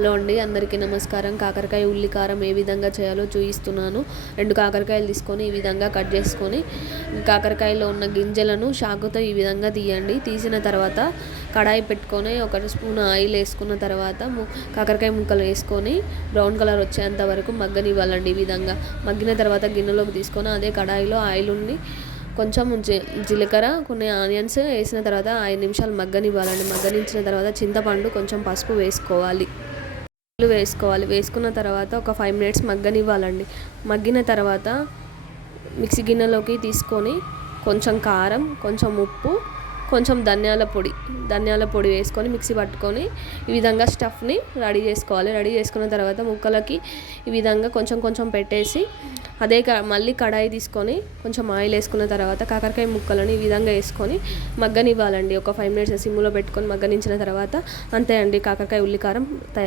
Hello అండి. అందరికీ నమస్కారం. కాకరకాయ ఉల్లి కారం ఏ విధంగా చేయాలో చూపిస్తున్నాను రెండు కాకరకాయలు తీసుకొని ఈ విధంగా కట్ చేసుకొని కాకరకాయలో ఉన్న గింజలను షాకుతో ఈ విధంగా తీయండి. తీసిన తర్వాత కడాయి పెట్టుకొని ఒక స్పూన్ ఆయిల్ వేసుకున్న తర్వాత ము- కాకరకాయ ముక్కలు వేసుకొని బ్రౌన్ కలర్ వచ్చేంత వరకు మగ్గనివ్వాలండి ఈ విధంగా. మగ్గిన తర్వాత గిన్నెలోకి తీసుకొని అదే కడాయిలో ఆయిల్ ఉండి కొంచెం జీ- జీలకర్ర కొన్ని ఆనియన్స్ వేసిన తర్వాత ఐదు నిమిషాలు మగ్గనివ్వాలండి. మగ్గనించిన తర్వాత చింతపండు కొంచెం పసుపు వేసుకోవాలి. వేసుకోవాలి. వేసుకున్న తర్వాత ఒక ఫైవ్ మినిట్స్ మగ్గనివ్వాలండి. మగ్గిన తర్వాత మిక్సీ గిన్నెలోకి తీసుకొని కొంచెం కారం కొంచెం ఉప్పు కొంచెం ధనియాల పొడి ధనియాల పొడి వేసుకొని మిక్సీ పట్టుకొని ఈ విధంగా స్టఫ్ని రెడీ చేసుకోవాలి. రెడీ చేసుకున్న తర్వాత ముక్కలకి ఈ విధంగా కొంచెం కొంచెం పెట్టేసి అదే క మళ్ళీ కడాయి తీసుకొని కొంచెం ఆయిల్ వేసుకున్న తర్వాత కాకరకాయ ముక్కలను ఈ విధంగా వేసుకొని మగ్గనివ్వాలండి. ఒక ఫైవ్ మినిట్స్ సిమ్లో పెట్టుకొని మగ్గనించిన తర్వాత అంతే అండి. కాకరకాయ ఉల్లికారం తయారు